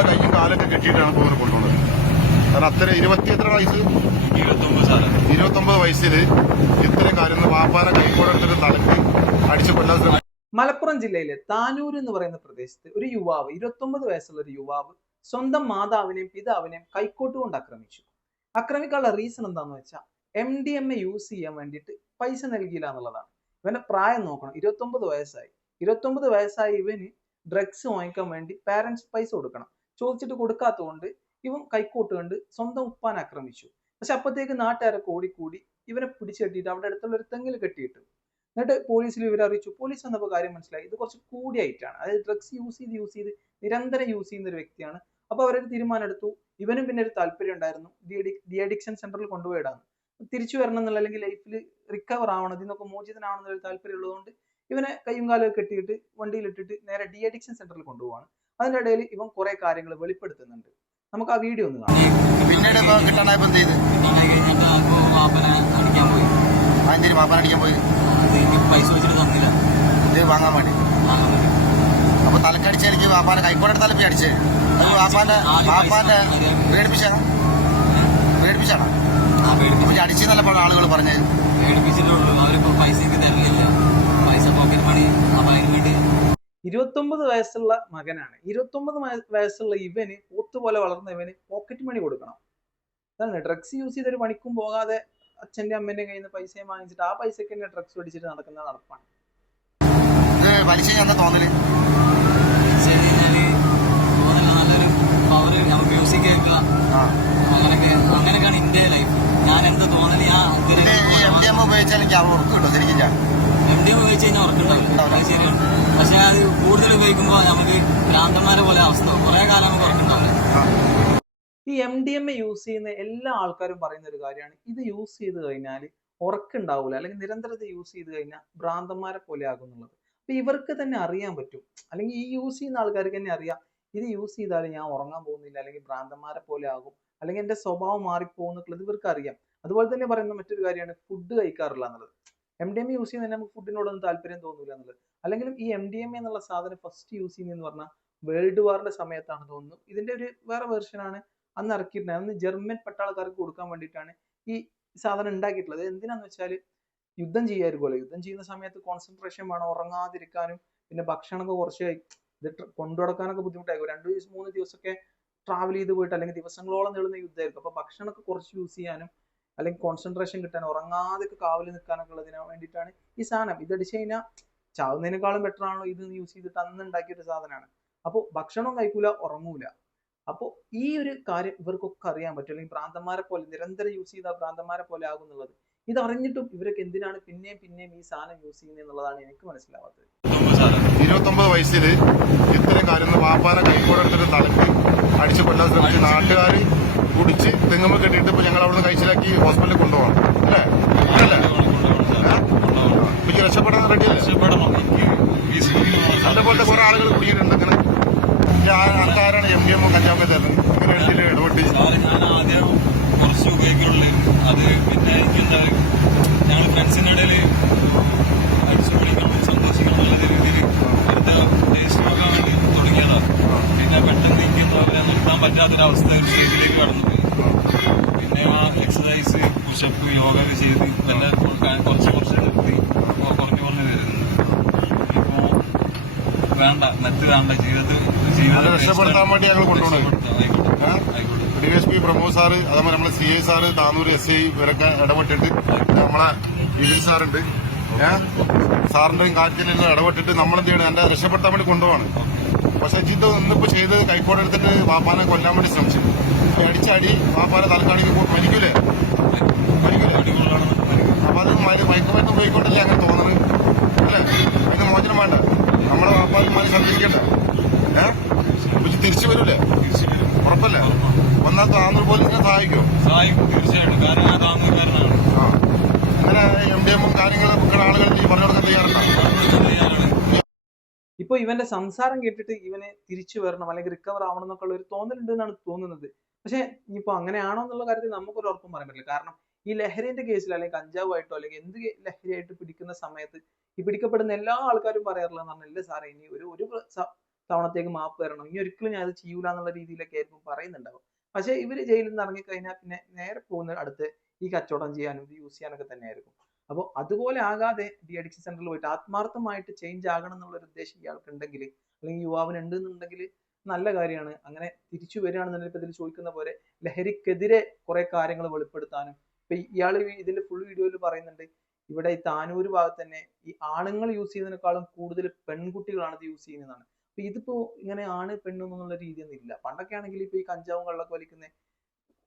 നമ്മളെ കയ്യും കാലൊക്കെ കെട്ടിയിട്ടാണ് പോകുന്നത് കൊണ്ടുപോകുന്നത്. കാരണം അത്ര ഇരുപത്തി എത്ര വയസ്സ്? ഇരുപത്തൊമ്പത് വയസ്സിൽ ഇത്രയും കാര്യം വാപ്പാനെ കൈക്കൂടെ എടുത്തിട്ട് തളക്കി അടിച്ചു കൊല്ലാൻ ശ്രമിക്കും മലപ്പുറം ജില്ലയിലെ താനൂർ എന്ന് പറയുന്ന പ്രദേശത്ത് ഒരു യുവാവ് ഇരുപത്തൊമ്പത് വയസ്സുള്ള ഒരു യുവാവ് സ്വന്തം മാതാവിനെയും പിതാവിനെയും കൈക്കോട്ട് കൊണ്ട് ആക്രമിച്ചു. ആക്രമിക്കാനുള്ള റീസൺ എന്താണെന്ന് വെച്ചാൽ M D M A use ചെയ്യാൻ വേണ്ടിയിട്ട് പൈസ നൽകിയില്ല എന്നുള്ളതാണ്. ഇവന്റെ പ്രായം നോക്കണം ഇരുപത്തൊമ്പത് വയസ്സായി. ഇരുപത്തൊമ്പത് വയസ്സായി ഇവന് ഡ്രഗ്സ് വാങ്ങിക്കാൻ വേണ്ടി പാരന്റ്സ് പൈസ കൊടുക്കണം. ചോദിച്ചിട്ട് കൊടുക്കാത്തതുകൊണ്ട് ഇവൻ കൈക്കോട്ട് കണ്ട് സ്വന്തം ഉപ്പാൻ ആക്രമിച്ചു. പക്ഷെ അപ്പത്തേക്ക് നാട്ടുകാരൊക്കെ ഓടിക്കൂടി ഇവനെ പിടിച്ചു കെട്ടിയിട്ട് അവിടെ അടുത്തുള്ള ഒരു തെങ്ങിൽ കെട്ടിയിട്ടു. എന്നിട്ട് പോലീസിൽ ഇവരെ അറിയിച്ചു. പോലീസ് വന്നപ്പോൾ കാര്യം മനസ്സിലായി. ഇത് കുറച്ച് കൂടിയായിട്ടാണ്. അതായത് ഡ്രഗ്സ് യൂസ് ചെയ്ത് യൂസ് ചെയ്ത് നിരന്തരം യൂസ് ചെയ്യുന്ന ഒരു വ്യക്തിയാണ്. അപ്പൊ അവരൊരു തീരുമാനം എടുത്തു ഇവനും പിന്നെ ഒരു താല്പര്യം ഉണ്ടായിരുന്നു. ഡി അഡിക്ഷൻ സെന്ററിൽ കൊണ്ടുപോയിടാന്ന്. തിരിച്ചു വരണം എന്നുള്ള അല്ലെങ്കിൽ ലൈഫിൽ റിക്കവർ ആവണം ഇതിനൊക്കെ മോചിതനാവണം എന്നൊരു താല്പര്യം ഉള്ളതുകൊണ്ട് ഇവനെ കയ്യും കാലൊക്കെ കെട്ടിയിട്ട് വണ്ടിയിലിട്ടിട്ട് നേരെ ഡി അഡിക്ഷൻ സെന്ററിൽ കൊണ്ടുപോവാണ്. അതിന്റെ ഇടയിൽ ഇവൻ കുറെ കാര്യങ്ങൾ വെളിപ്പെടുത്തുന്നുണ്ട്. നമുക്ക് ആ വീഡിയോ ഒന്ന് കാണാം. പിന്നീട് ഇപ്പൊ കിട്ടാനായപ്പോ എന്ത് ചെയ്ത്? അടിക്കാൻ പോയി പൈസ വെച്ചിട്ട് തന്നില്ല ഇത് വാങ്ങാൻ വേണ്ടി. അപ്പൊ തലക്കടിച്ച് എനിക്ക് വാപ്പാനെ കൈക്കോടെ തലപ്പി അടിച്ചേ. അത് വാപ്പാന്റെ വാപ്പാന്റെ പേടിപ്പിച്ച. പേടിപ്പിച്ചാണോ അടിച്ചെന്നല്ല ആളുകൾ പറഞ്ഞു പേടിപ്പിച്ചിട്ടുള്ളൂ അവരിപ്പോ പൈസ എനിക്ക് തരലില്ല പൈസ പോക്കറ്റ് മണി അപ്പൊ അതിന് വേണ്ടി ഇരുപത്തൊമ്പത് വയസ്സുള്ള മകനാണ്. ഇരുപത്തൊമ്പത് വയ- വയസ്സുള്ള ഇവന് പോത്തുപോലെ വളർന്ന ഇവന് പോക്കറ്റ് മണി കൊടുക്കണം. അതാണ്. ഡ്രഗ്സ് യൂസ് ചെയ്തൊരു പണിക്കും പോകാതെ അച്ഛന്റെ അമ്മേന്റെ കയ്യിൽ നിന്ന് പൈസയും വാങ്ങിച്ചിട്ട് ആ പൈസക്ക് തന്നെ ഡ്രഗ്സ് മേടിച്ചിട്ട് നടക്കുന്ന നടപ്പാണ്. ഇത് പലിശ എന്താ തോന്നൽ? നല്ലൊരു പവർ നമുക്ക് മ്യൂസിക് അങ്ങനെയൊക്കെ അങ്ങനെയൊക്കെയാണ് ഇന്ത്യ ലൈഫ് ഞാൻ എന്ത് തോന്നൽ? ഞാൻ ഉപയോഗിച്ചാൽ എനിക്ക് അവർ ഉറപ്പ് കിട്ടും. ശരിക്കും ഡി ഉപയോഗിച്ച് കഴിഞ്ഞാൽ ഉറക്കുണ്ടാവില്ല അത് ശരിയാണ്. പക്ഷെ അത് കൂടുതൽ ഉപയോഗിക്കുമ്പോൾ നമുക്ക് ഭ്രാന്തന്മാരെ പോലെ അവസ്ഥ കുറെ കാലം നമുക്ക് ഉറക്കുണ്ടാവില്ല ഈ M D M A use ചെയ്യുന്ന എല്ലാ ആൾക്കാരും പറയുന്ന ഒരു കാര്യമാണ്. ഇത് യൂസ് ചെയ്ത് കഴിഞ്ഞാൽ ഉറക്കുണ്ടാവില്ല അല്ലെങ്കിൽ നിരന്തരത യൂസ് ചെയ്ത് കഴിഞ്ഞാൽ ഭ്രാന്തന്മാരെ പോലെ ആകും എന്നുള്ളത്. അപ്പൊ ഇവർക്ക് തന്നെ അറിയാൻ പറ്റും. അല്ലെങ്കിൽ ഈ യൂസ് ചെയ്യുന്ന ആൾക്കാർക്ക് തന്നെ അറിയാം. ഇത് യൂസ് ചെയ്താൽ ഞാൻ ഉറങ്ങാൻ പോകുന്നില്ല. അല്ലെങ്കിൽ ഭ്രാന്തന്മാരെ പോലെ ആകും. അല്ലെങ്കിൽ എന്റെ സ്വഭാവം മാറിപ്പോകുന്നുള്ളത് ഇവർക്ക് അറിയാം. അതുപോലെ തന്നെ പറയുന്ന മറ്റൊരു കാര്യമാണ് ഫുഡ് കഴിക്കാറില്ല എന്നുള്ളത്. എം ഡി എം യൂസ് ചെയ്യുന്നതിന് നമുക്ക് ഫുഡിനോടൊന്നും താല്പര്യം തോന്നില്ല എന്നുള്ളത്. അല്ലെങ്കിലും ഈ എം ഡി എം എന്നുള്ള സാധനം ഫസ്റ്റ് യൂസ് ചെയ്യുന്നതെന്ന് പറഞ്ഞാൽ വേൾഡ് വാറിന്റെ സമയത്താണ് തോന്നുന്നു. ഇതിന്റെ ഒരു വേറെ വേർഷൻ ആണ് അന്ന് ഇറക്കിയിട്ടുണ്ട് അന്ന് ജർമ്മൻ പട്ടാളക്കാർക്ക് കൊടുക്കാൻ വേണ്ടിയിട്ടാണ് ഈ സാധനം ഉണ്ടാക്കിയിട്ടുള്ളത്. എന്തിനാന്ന് വെച്ചാൽ യുദ്ധം ചെയ്യായിരിക്കുമല്ലോ യുദ്ധം ചെയ്യുന്ന സമയത്ത് കോൺസെൻട്രേഷൻ വേണം ഉറങ്ങാതിരിക്കാനും പിന്നെ ഭക്ഷണമൊക്കെ കുറച്ച് ഇത് കൊണ്ടുനടക്കാനൊക്കെ ബുദ്ധിമുട്ടായിരിക്കും. രണ്ട് ദിവസം മൂന്ന് ദിവസമൊക്കെ ട്രാവൽ ചെയ്ത് പോയിട്ട് അല്ലെങ്കിൽ ദിവസങ്ങളോളം നീളുന്ന യുദ്ധമായിരിക്കും. അപ്പൊ ഭക്ഷണമൊക്കെ കുറച്ച് യൂസ് ചെയ്യാനും അല്ലെങ്കിൽ കോൺസെൻട്രേഷൻ കിട്ടാൻ ഉറങ്ങാതെ കാവൽ നിൽക്കാനൊക്കെ ഉള്ളതിന് വേണ്ടിയിട്ടാണ് ഈ സാധനം. ഇത് അടിച്ചു കഴിഞ്ഞാൽ ചാവുന്നതിനേക്കാളും ബെറ്റർ ആണല്ലോ ഇത് യൂസ് ചെയ്തിട്ട് അന്ന് ഉണ്ടാക്കിയ ഒരു സാധനമാണ് അപ്പോൾ ഭക്ഷണം കഴിക്കൂല ഉറങ്ങൂല. അപ്പോൾ ഈ ഒരു കാര്യം ഇവർക്കൊക്കെ അറിയാൻ പറ്റും. അല്ലെങ്കിൽ ഭ്രാന്തന്മാരെ പോലെ നിരന്തരം യൂസ് ചെയ്ത ഭ്രാന്തന്മാരെ പോലെ ആകും എന്നുള്ളത് ഇത് അറിഞ്ഞിട്ടും ഇവരൊക്കെ എന്തിനാണ് പിന്നെയും പിന്നെയും ഈ സാധനം യൂസ് ചെയ്യുന്നത് എന്നുള്ളതാണ് എനിക്ക് മനസ്സിലാവാത്തത്. ഇരുപത്തൊമ്പത് വയസ്സിൽ ഇത്തരം കാര്യങ്ങൾ വാപ്പാനെ കൈക്കൂടെ എടുത്തിട്ട് തലക്ക് അടിച്ചു കൊല്ലാൻ ശ്രമിച്ച് നാട്ടുകാർ കുടിച്ച് തെങ്ങുമ്പ് കെട്ടിയിട്ട് ഇപ്പൊ ഞങ്ങൾ അവിടുന്ന് കഴിച്ചിലാക്കി ഹോസ്പിറ്റലിൽ കൊണ്ടുപോകണം. അല്ലേ? അല്ലേ രക്ഷപ്പെടാൻ റെഡിയല്ലേ പോലത്തെ കുറെ ആളുകൾ കുടിക്കുന്നുണ്ട് അങ്ങനെ ആൾക്കാരാണ് എം ഡി എം തരുന്നത്? ഇങ്ങനെ ഇതിൽ ഇടപെട്ട്. ഞാൻ ആദ്യം കുറച്ച് ഉപയോഗിക്കുള്ളൂ. അത് പിന്നെ എനിക്കെന്താ ഞങ്ങൾ ഫ്രണ്ട്സിന്റെ ഇടയിൽ അടിച്ചു പൊളിക്കണം സന്തോഷിക്കണം നല്ല രീതിയിൽ വെറുതെ ടേസ്റ്റ് നോക്കാൻ വേണ്ടി തുടങ്ങിയതാണ് പിന്നെ പെട്ടെന്ന് പറയുക നിർത്താൻ പറ്റാത്തൊരവസ്ഥ ഒരു സ്റ്റേജിലേക്ക് കടന്നു പോയി. പിന്നെ ആ എക്സസൈസ് പുഷപ്പ് യോഗ ഒക്കെ ചെയ്ത് പിന്നെ കുറച്ച് കുറച്ച് നിർത്തി കുറഞ്ഞു കുറഞ്ഞു വരുന്നു. ഇപ്പോൾ വേണ്ട നെറ്റ് വേണ്ട ജീവിതത്തിൽ ജീവിതം രക്ഷപ്പെടുത്താൻ വേണ്ടി ഞങ്ങൾ കൊണ്ടുപോകണം D S P Pramod sir അതേപോലെ നമ്മളെ C I sir Tanur S I ഇവരൊക്കെ ഇടപെട്ടിട്ട് നമ്മളെ വിജിൽ സാറുണ്ട്. സാറിന്റെയും കാര്യത്തിലെല്ലാം ഇടപെട്ടിട്ട് നമ്മളെന്ത് ചെയ്യണം? എന്റെ രക്ഷപ്പെടുത്താൻ വേണ്ടി കൊണ്ടുപോവാണ്. പക്ഷെ ജിദ്ദ ഇന്നിപ്പോ ചെയ്ത് കൈക്കോടെ എടുത്തിട്ട് വാപ്പാനെ കൊല്ലാൻ വേണ്ടി ശ്രമിച്ചു. അടിച്ചാടി വാപ്പാനെ തലക്കാണിക്ക് മരിക്കൂലേ? മരിക്കൂലേ? അപ്പൊ അത് മയ- മയക്കുമരുന്ന് ഉപയോഗിക്കൊണ്ടല്ലേ അങ്ങനെ തോന്നുന്നത് അല്ലേ? അതിന് മോചനം വേണ്ട. നമ്മുടെ വാപ്പാന്മാരെ ശ്രദ്ധിക്കണ്ട ഏഹ് അപ്പൊ തിരിച്ചു വരൂലേ? ഉറപ്പല്ലേ? ഒന്നാം താന്നൂർ പോലീസിനെ സഹായിക്കോ? സഹായിക്കും തീർച്ചയായിട്ടും. കാരണം ആ. അങ്ങനെ എം ഡി എമ്മും കാര്യങ്ങളും ആളുകൾ പറഞ്ഞു കൊടുക്കാൻ ഇപ്പൊ ഇവന്റെ സംസാരം കേട്ടിട്ട് ഇവനെ തിരിച്ചു വരണം അല്ലെങ്കിൽ റിക്കവർ ആവണം എന്നൊക്കെ ഉള്ള ഒരു തോന്നലുണ്ട് എന്നാണ് തോന്നുന്നത്. പക്ഷെ ഇപ്പൊ അങ്ങനെയാണോ എന്നുള്ള കാര്യത്തിൽ നമുക്കൊരു ഉറപ്പും പറയാൻ പറ്റില്ല. കാരണം ഈ ലഹരിന്റെ കേസിൽ അല്ലെങ്കിൽ കഞ്ചാവായിട്ടോ അല്ലെങ്കിൽ എന്ത് ലഹരിയായിട്ട് പിടിക്കുന്ന സമയത്ത് ഈ പിടിക്കപ്പെടുന്ന എല്ലാ ആൾക്കാരും പറയാറുള്ളതെന്ന് പറഞ്ഞാൽ ഇല്ല സാറേ ഇനി ഒരു ഒരു തവണത്തേക്ക് മാപ്പ് തരണം. ഇനി ഒരിക്കലും ഞാൻ അത് ചെയ്യൂല എന്നുള്ള രീതിയിലൊക്കെ ആയിരിക്കും പറയുന്നുണ്ടാവും പക്ഷേ ഇവർ ജയിലിൽ നിന്ന് ഇറങ്ങിക്കഴിഞ്ഞാൽ പിന്നെ നേരെ പോകുന്ന അടുത്ത് ഈ കച്ചവടം ചെയ്യാനും യൂസ് ചെയ്യാനൊക്കെ തന്നെയായിരിക്കും. അപ്പോൾ അതുപോലെ ആകാതെ ഡി അഡിക്ഷൻ സെന്ററിൽ പോയിട്ട് ആത്മാർത്ഥമായിട്ട് ചേഞ്ച് ആകണം എന്നുള്ള ഒരു ഉദ്ദേശം ഇയാൾക്ക് ഉണ്ടെങ്കിൽ അല്ലെങ്കിൽ യുവാവിന് ഉണ്ട് എന്നുണ്ടെങ്കിൽ നല്ല കാര്യമാണ്. അങ്ങനെ തിരിച്ചു വരികയാണെന്നുണ്ടെങ്കിൽ ഇതിൽ ചോദിക്കുന്ന പോലെ ലഹരിക്കെതിരെ കുറെ കാര്യങ്ങൾ വെളിപ്പെടുത്താനും ഇപ്പൊ ഇയാൾ ഇതിന്റെ ഫുൾ വീഡിയോയിൽ പറയുന്നുണ്ട് ഇവിടെ ഈ താനൂര് ഭാഗത്ത് തന്നെ ഈ ആണുങ്ങൾ യൂസ് ചെയ്യുന്നതിനേക്കാളും കൂടുതൽ പെൺകുട്ടികളാണ് ഇത് യൂസ് ചെയ്യുന്നതാണ്. അപ്പൊ ഇതിപ്പോ ഇങ്ങനെ ആണ് പെണ്ണ് എന്നുള്ള രീതിയൊന്നും ഇല്ല. പണ്ടൊക്കെ ആണെങ്കിൽ ഇപ്പൊ ഈ കഞ്ചാവും കള്ളൊക്കെ വലിക്കുന്ന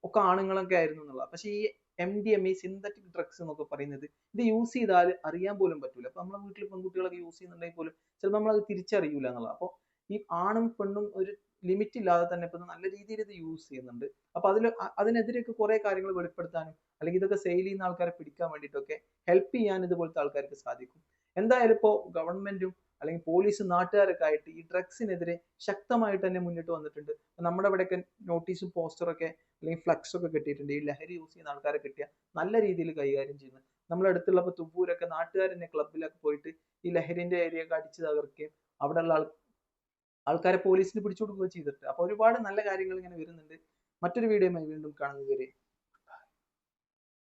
ഒക്കെ ആണുങ്ങളൊക്കെ ആയിരുന്നു എന്നുള്ളത്. പക്ഷെ ഈ M D M synthetic drugs എന്നൊക്കെ പറയുന്നത്. ഇത് യൂസ് ചെയ്താൽ അറിയാൻ പോലും പറ്റൂല. അപ്പൊ നമ്മളെ വീട്ടിൽ പെൺകുട്ടികളൊക്കെ യൂസ് ചെയ്യുന്നുണ്ടെങ്കിൽ പോലും ചിലപ്പോൾ നമ്മളത് തിരിച്ചറിയൂല എന്നുള്ളത് അപ്പോൾ ഈ ആണും പെണ്ണും ഒരു ലിമിറ്റ് ഇല്ലാതെ തന്നെ ഇപ്പൊ നല്ല രീതിയിൽ ഇത് യൂസ് ചെയ്യുന്നുണ്ട്. അപ്പൊ അതിൽ അതിനെതിരെയൊക്കെ കുറെ കാര്യങ്ങൾ വെളിപ്പെടുത്താനും അല്ലെങ്കിൽ ഇതൊക്കെ സെയിൽ ചെയ്യുന്ന ആൾക്കാരെ പിടിക്കാൻ വേണ്ടിയിട്ടൊക്കെ ഹെൽപ്പ് ചെയ്യാൻ ഇതുപോലത്തെ ആൾക്കാർക്ക് സാധിക്കും. എന്തായാലും ഇപ്പോൾ ഗവൺമെന്റും അല്ലെങ്കിൽ പോലീസ് നാട്ടുകാരൊക്കെ ആയിട്ട് ഈ ഡ്രഗ്സിനെതിരെ ശക്തമായിട്ട് തന്നെ മുന്നിട്ട് വന്നിട്ടുണ്ട്. നമ്മുടെ ഇവിടെയൊക്കെ നോട്ടീസും പോസ്റ്ററൊക്കെ അല്ലെങ്കിൽ ഫ്ലക്സ് ഒക്കെ കിട്ടിയിട്ടുണ്ട്. ഈ ലഹരി യൂസ് ചെയ്യുന്ന ആൾക്കാരെ കിട്ടിയ നല്ല രീതിയിൽ കൈകാര്യം ചെയ്യുന്നത് നമ്മുടെ അടുത്തുള്ള ഇപ്പൊ തുപ്പൂരൊക്കെ നാട്ടുകാർ ക്ലബിലൊക്കെ പോയിട്ട് ഈ ലഹരിന്റെ ഏരിയ ഒക്കെ അടിച്ചു തകർക്കുകയും അവിടെയുള്ള ആൾ ആൾക്കാരെ പോലീസിന് പിടിച്ചു കൊടുക്കുകയും ചെയ്തിട്ട് അപ്പൊ ഒരുപാട് നല്ല കാര്യങ്ങൾ ഇങ്ങനെ വരുന്നുണ്ട്. മറ്റൊരു വീഡിയോയുമായി വീണ്ടും കാണുന്നതുവരെ